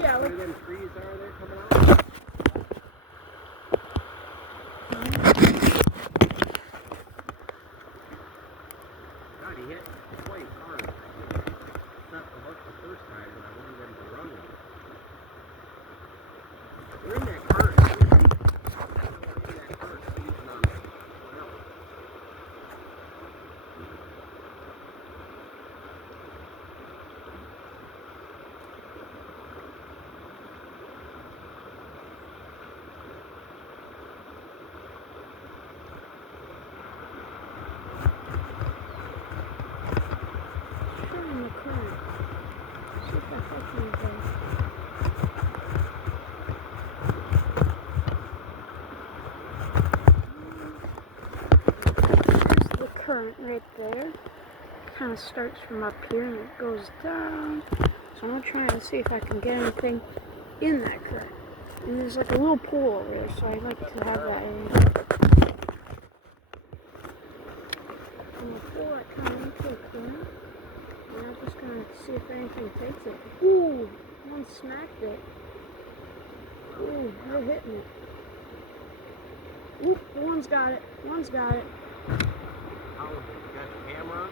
Yeah. Where them trees are there coming out? God, he hit twice hard. It's not the hook the first time, but I wanted them to run with it. We're in that current. We're in that current season on the well. Current right there. Kind of starts from up here and it goes down. So I'm gonna try and see if I can get anything in that current. And there's like a little pool over there, so I like to have that area. I'm gonna pull that kind of into the current. And I'm just gonna see if anything takes it. Ooh, one smacked it. Ooh, they're hitting it. Ooh, one's got it. One's got it. How is it? You got your camera?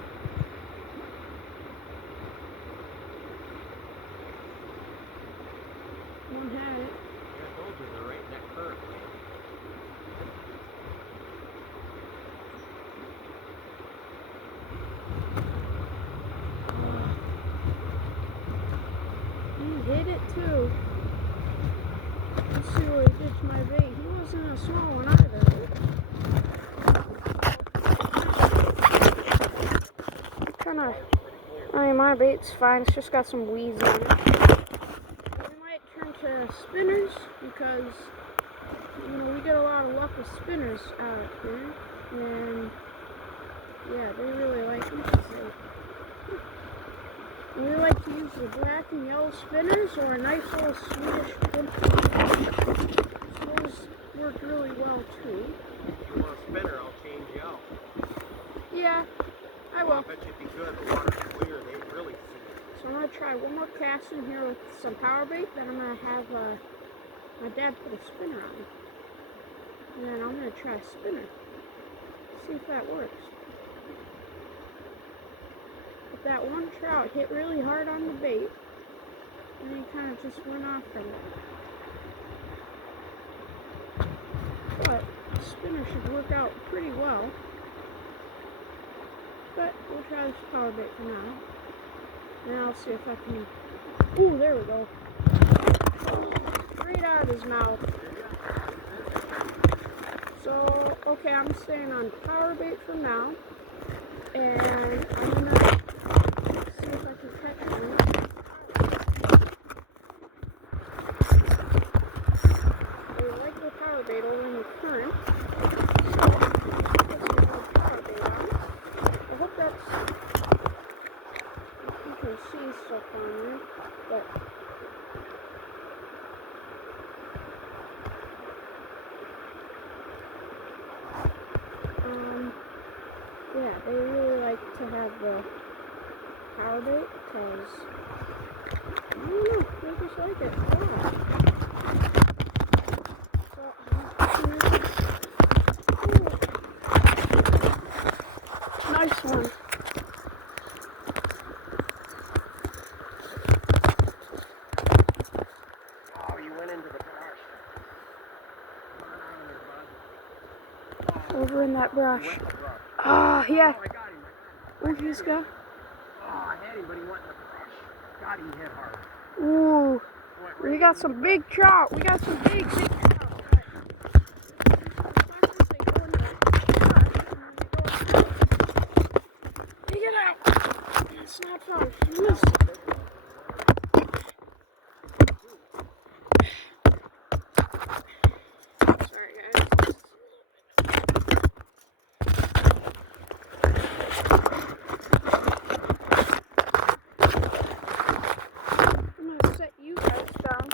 One had it. Yeah, I told you they're right in that current, man. He hit it too. Let's see where he ditched my bait. He wasn't a small one either. My bait's fine. It's just got some weeds on it. We might turn to spinners because we get a lot of luck with spinners out here, and yeah, they really like them. We like to use the black and yellow spinners or a nice little Swedish pumpkin. Those work really well too. If you want a spinner, I'll change you out. Yeah, I will. I bet you'd be good. The water's clear. They really see it. So I'm going to try one more cast in here with some power bait. Then I'm going to have my dad put a spinner on it. And then I'm going to try a spinner. See if that works. But that one trout hit really hard on the bait. And then he kind of just went off from it. But the spinner should work out pretty well. But we'll try this power bait for now. And I'll see if I can... Ooh, there we go. Straight out of his mouth. So, okay, I'm staying on power bait for now. And I'm gonna see if I can catch one. I like the power bait over in the current. So, put some more power bait on. I hope that's... You can see stuff on there, but... yeah, they really like to have the power bait because, I don't know, they just like it. So, nice one. Oh, you went into the brush. Come on out of there, bud. Over in that brush. Ah, yeah. Oh, I got him. Oh, he's got. Oh, I had him, but he went in the brush. God, he hit hard. Ooh. We got some big trout. We got some big trout. Dig it out. It snaps out. Loose. Sorry, guys. I'm gonna set you guys down.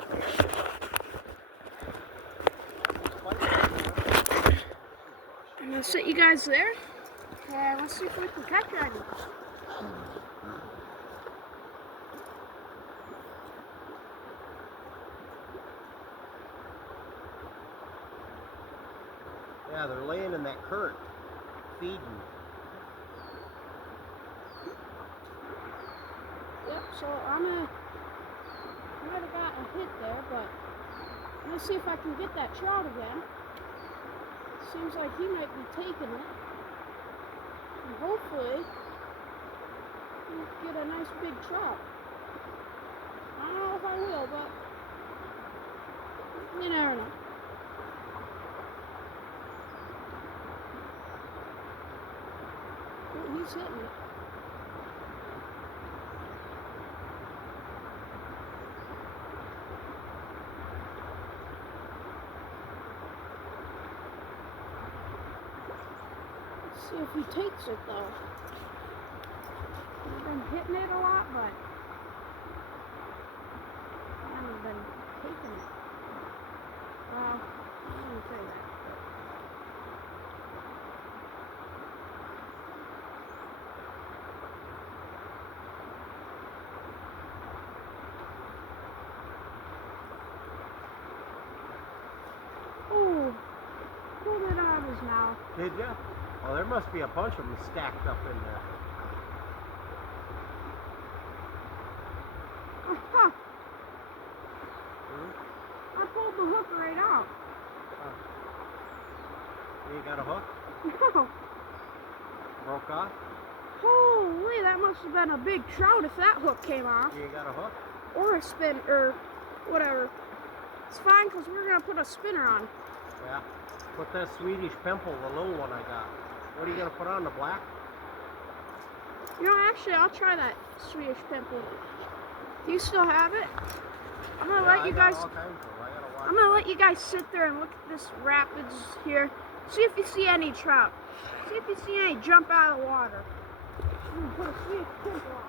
I'm gonna set you guys there, and let's see if we can catch any. Yeah, they're laying in that current, feeding. Yep, so I might have got a hit there, but I'm gonna see if I can get that trout again. Seems like he might be taking it. And hopefully we'll get a nice big trout. I don't know if I will, but you never know. Oh, he's hitting it. Let's see if he takes it though. I've been hitting it a lot, but I haven't been taking it. Well, I didn't say that. Oh, pulled it out of his mouth. Did ya? Well, there must be a bunch of them stacked up in there. Aha! I pulled the hook right out. You got a hook? No. Broke off? Holy, that must have been a big trout if that hook came off. You got a hook? Or a spin, or whatever. It's fine because we're going to put a spinner on. Yeah. Put that Swedish pimple, the little one I got. What are you going to put on, the black? You know, actually, I'll try that Swedish pimple. Do you still have it? I'm going to let you guys... I'm going to let you guys sit there and look at this rapids here. See if you see any trout. See if you see any jump out of the water. I'm going to put a Swedish pimple on.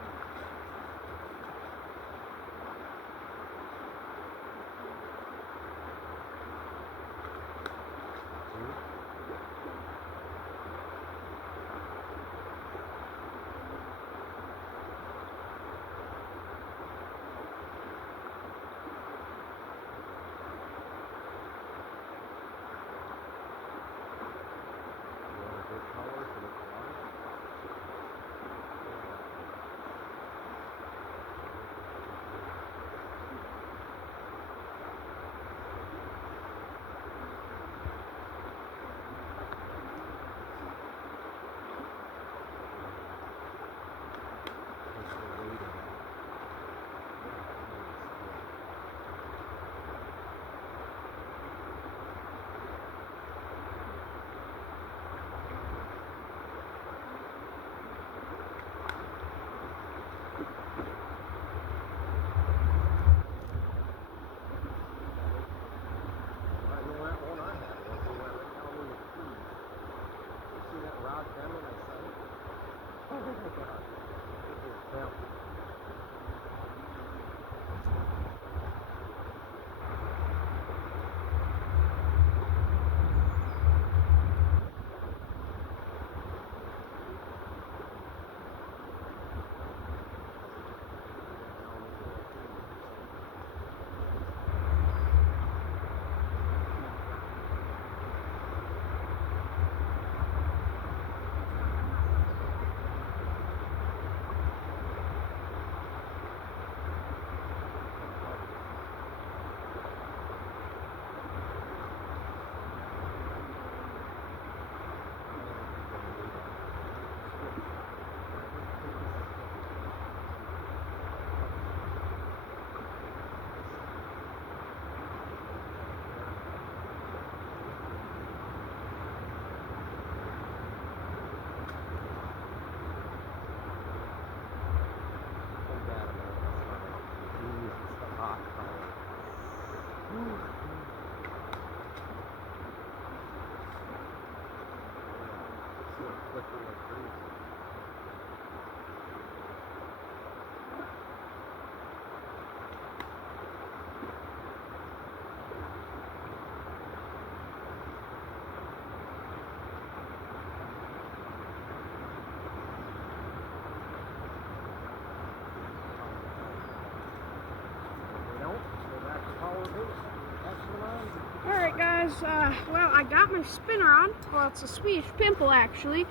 Alright guys, guys, well, I got my spinner on. Well, it's a Swedish pimple, actually.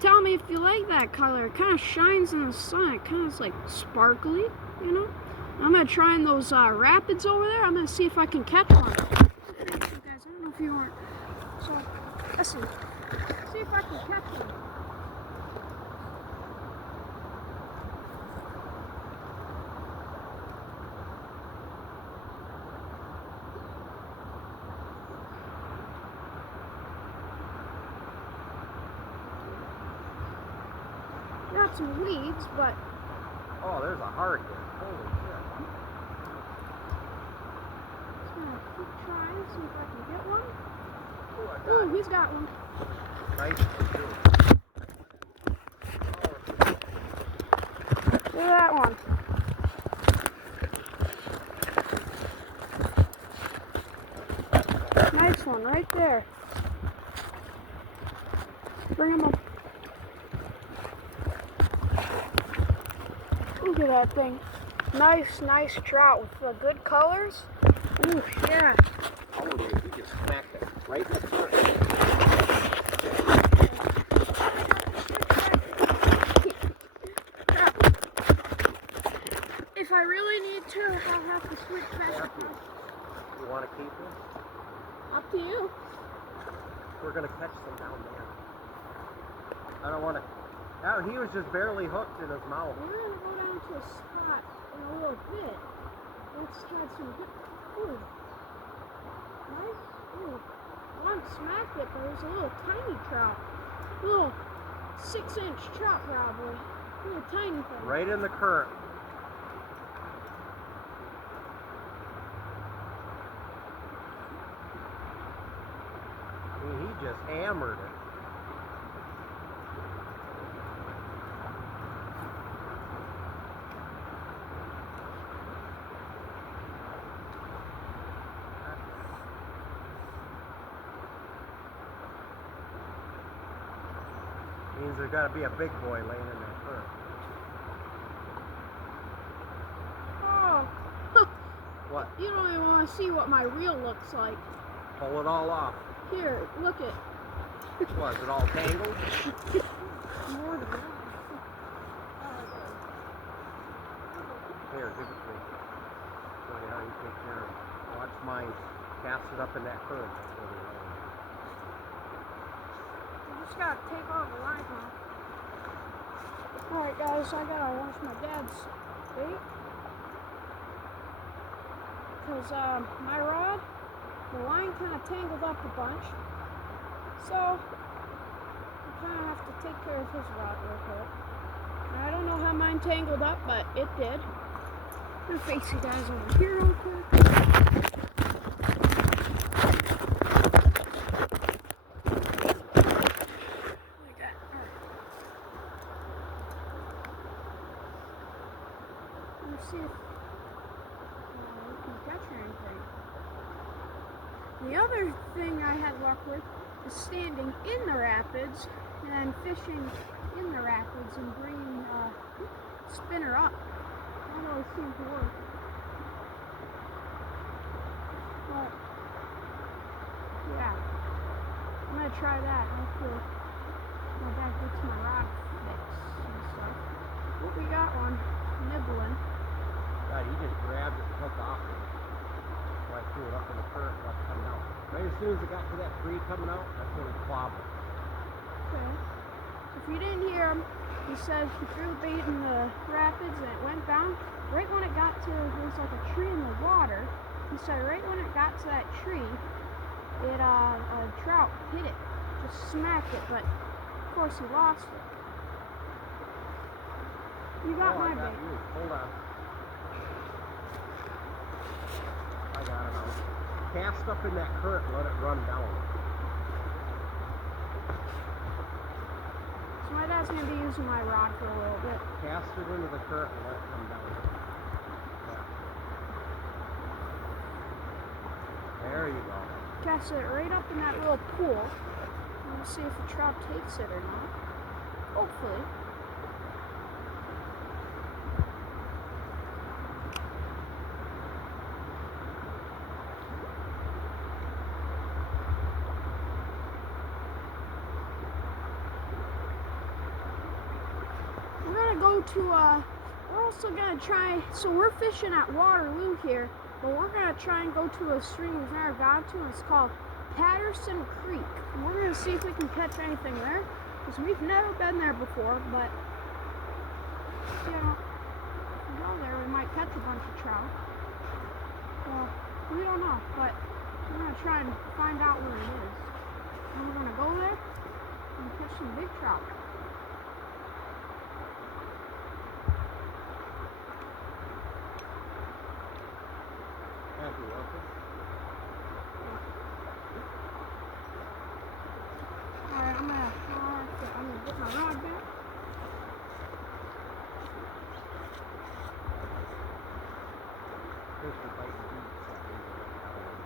Tell me if you like that color. It kind of shines in the sun. It kind of is like sparkly, you know. I'm gonna try in those rapids over there. I'm gonna see if I can catch one. You guys, I don't know if you weren't. So, listen. See if I can catch one. Got some weeds, but Oh, there's a heart here. Holy shit. just gonna keep trying, see if I can get one. Ooh, I got Ooh, it. he's got one. Nice one, too. Look at that one. Nice one, right there. Bring him up. Look at that thing. Nice trout with good colors. Ooh, yeah. Oh, dude, we just smacked it right in the front. If I really need to, I'll have to switch back. You want to keep this? Up to you. We're going to catch some down there. I don't want to. Oh, he was just barely hooked in his mouth. We're going to go down to a spot in a little bit. Let's try some good. Ooh. Nice. Ooh. One smacked it, but it was a little tiny trout. Little 6-inch trout, probably. Little tiny thing. Right in the current. I mean, he just hammered it. Means there's got to be a big boy laying in that current. Oh. What? You don't even want to see what my reel looks like. Pull it all off. Here, look it. What, is it all tangled? More than that. Here, give it to me. Show you how you take care of it. Watch mine cast it up in that current. That's where they're going. You just gotta take all the line off. Alright guys, I gotta wash my dad's bait. Because my rod, the line kind of tangled up a bunch. So, I kind of have to take care of his rod real quick. I don't know how mine tangled up, but it did. I'm gonna face you guys over here real quick. See if we can catch anything. The other thing I had luck with is standing in the rapids and fishing in the rapids and bringing spinner up. That always seemed to work. But yeah, I'm gonna try that after my dad gets my rod fixed and stuff. Oh, we got one nibbling. God, he just grabbed it and hooked off it. So I threw it up in the current and let it come out. Right as soon as it got to that tree coming out, that's when it clobbered. Okay. So if you didn't hear him, he said he threw the bait in the rapids and it went down. Right when it got to, there was like a tree in the water. He said right when it got to that tree, it a trout hit it, just smacked it, but of course he lost it. You got my I got bait. you. Hold on. I got it out. Cast up in that current and let it run down. So my dad's gonna be using my rod for a little bit. Cast it into the current and let it come down. Yeah. There you go. Cast it right up in that little pool. We'll see if the trout takes it or not. Hopefully. go to, we're also gonna try, so we're fishing at Waterloo here, but we're gonna try and go to a stream we've never gone to, and it's called Patterson Creek. And we're gonna see if we can catch anything there, because we've never been there before, but, you know, if we go there, we might catch a bunch of trout. Well, we don't know, but we're gonna try and find out where it is. And we're gonna go there and catch some big trout. Happy welcome. Alright, I'm gonna get my rod back. Fish are biting deep, so I think they're like out of them.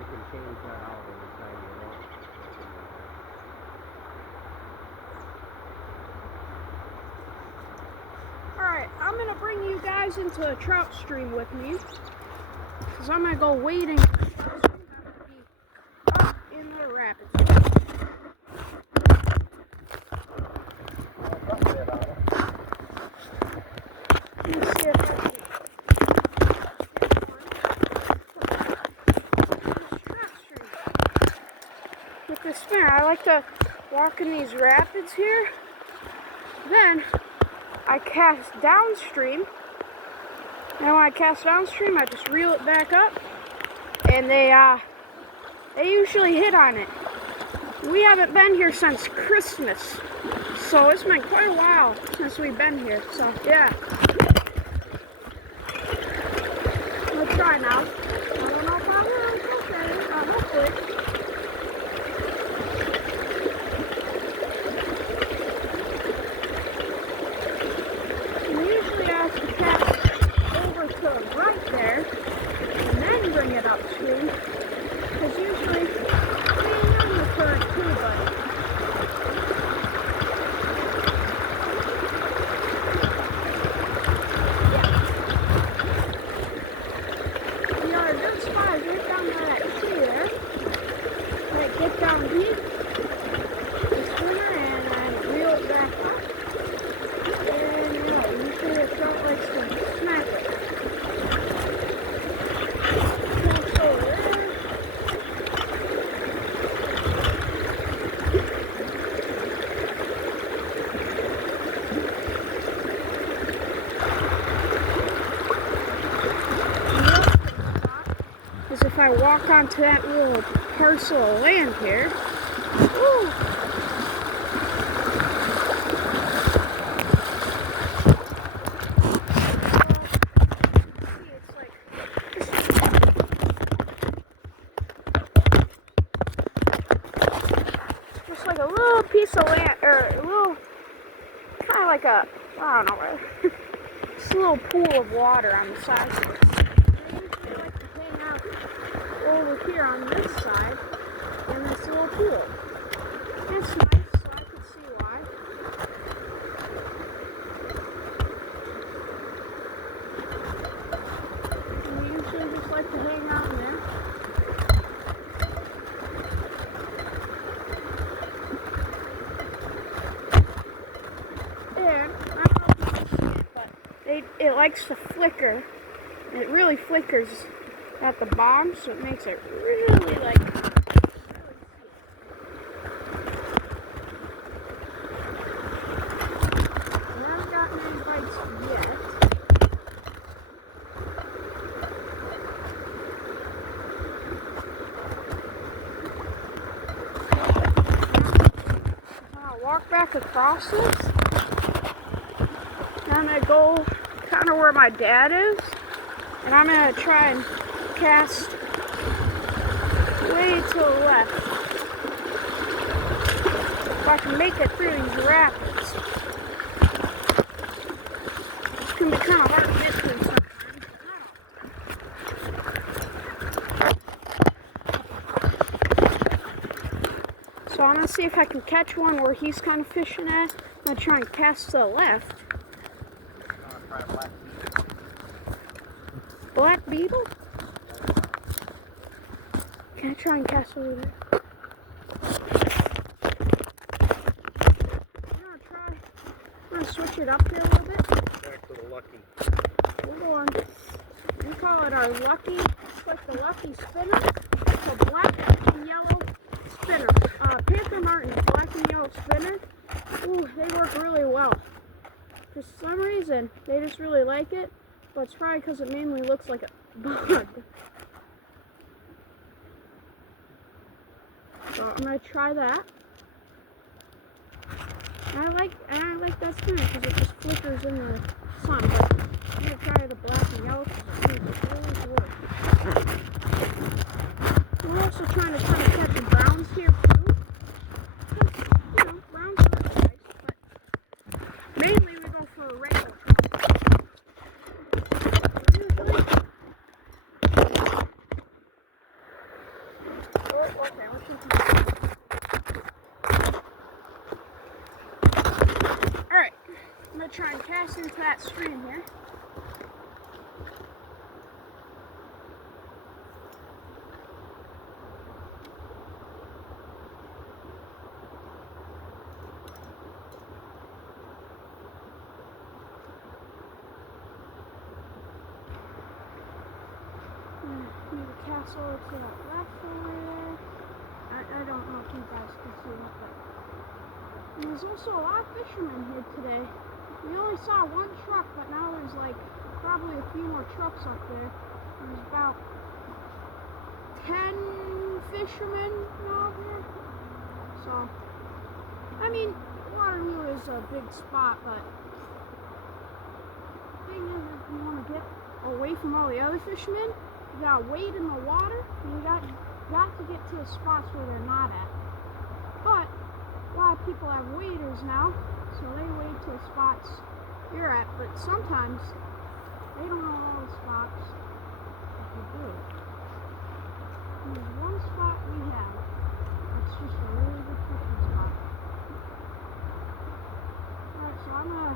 You can change that out anytime you want. Alright, I'm gonna bring you guys into a trout stream with me, because I'm gonna go wading up in the rapids. Let's see if I can with the spinner. I like to walk in these rapids here. Then I cast downstream, and when I cast downstream, I just reel it back up, and they usually hit on it. We haven't been here since Christmas, so it's been quite a while since we've been here. So yeah, let's try now. I don't know if I will. Okay, hopefully. To cast over to the right there and then bring it upstream, because usually we ain't on the current too, but yeah. You know, a good spot is right down by that tree there. Like, get down deep, the swimmer, and then reel it back up. And, you know, usually the trout likes to smack it. Cast over there. Is if I walk onto that little parcel of land here. Woo! Just like a little piece of land, or a little, kind of like a, I don't know, just a little pool of water on the side of it. I usually like to hang out over here on this side in this little pool. It's nice, so I can see why. And we usually just like to hang out in there. And I don't know if you can see it, but it likes to flicker. And it really flickers at the bottom, so it makes it really like. I haven't gotten any bites yet. I'll walk back across this. And I'm gonna go kind of where my dad is, and I'm gonna try and cast way to the left. If I can make it through these rapids. It's gonna be kind of hard to get through sometimes. So I'm gonna see if I can catch one where he's kind of fishing at. I'm gonna try and cast to the left. Black beetle? Can I try and cast over there? We're gonna switch it up here a little bit. Back to the lucky. We're going, we call it our lucky, it's like the lucky spinner. It's a black and yellow spinner. Panther Martin, black and yellow spinner. Ooh, they work really well. For some reason, they just really like it, but it's probably because it mainly looks like a bug. So I'm gonna try that. And I like that spinner because it just flickers in the sun. But I'm gonna try the black and yellow because it always works. We're also trying to catch browns here too. You know, browns are really nice, but mainly we go for a regular. Alright, I'm going to try and cast into that stream here. Maybe cast over to that left over there. I don't know if you guys can see it, but and there's also a lot of fishermen here today. We only saw one truck, but now there's like probably a few more trucks up there. There's about 10 fishermen now here. So, I mean, Waterloo is a big spot, but the thing is, if you want to get away from all the other fishermen, you gotta wade in the water, and you got to get to the spots where they're not at. But a lot of people have waders now, so they wade to the spots you're at. But sometimes they don't know all the spots that you do. And there's one spot we have. It's just a really good fishing spot. Alright, so I'm gonna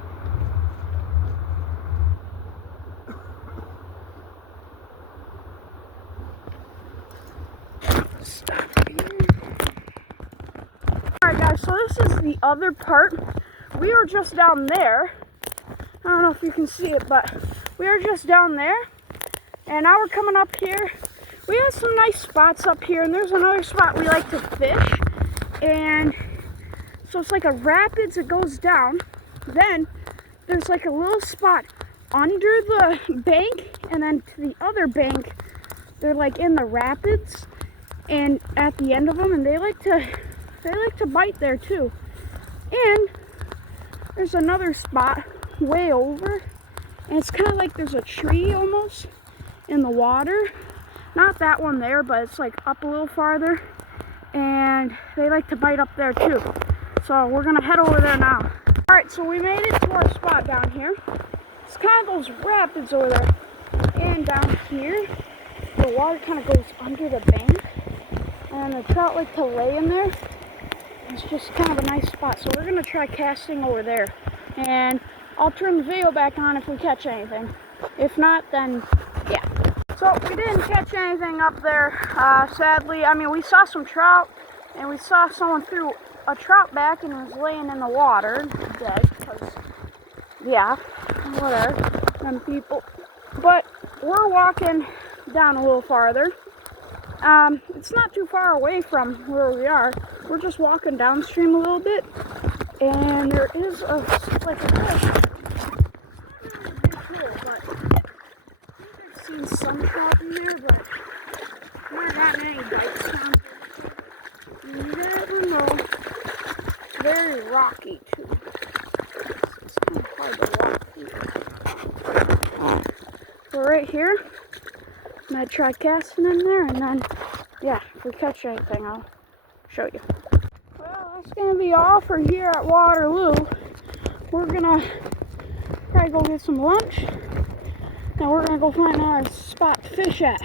stop here. Alright guys, so this is the other part. We were just down there. I don't know if you can see it, but we were just down there. And now we're coming up here. We have some nice spots up here, and there's another spot we like to fish. And so it's like a rapids that goes down. Then there's like a little spot under the bank, and then to the other bank, they're like in the rapids and at the end of them, and they like to bite there too. And there's another spot way over, and it's kind of like there's a tree almost in the water. Not that one there, but it's like up a little farther, and they like to bite up there too. So we're gonna head over there now. Alright, so we made it to our spot down here. It's kind of those rapids over there. And down here, the water kind of goes under the bank, and the trout like to lay in there. It's just kind of a nice spot. So we're gonna try casting over there, and I'll turn the video back on if we catch anything. If not, then yeah. So we didn't catch anything up there, sadly. I mean, we saw some trout, and we saw someone threw a trout back and it was laying in the water, dead, because, yeah, whatever, them people. But we're walking down a little farther. It's not too far away from where we are. We're just walking downstream a little bit, and there is like a fish. Seen some trout in there, but not that many bites down there. You never know. Very rocky too. It's kind of hard to walk through. So right here, I'm gonna try casting in there, and then yeah, if we catch anything, I'll show you. Well, that's gonna be all for here at Waterloo. We're gonna try to go get some lunch. Now we're gonna go find our spot to fish at.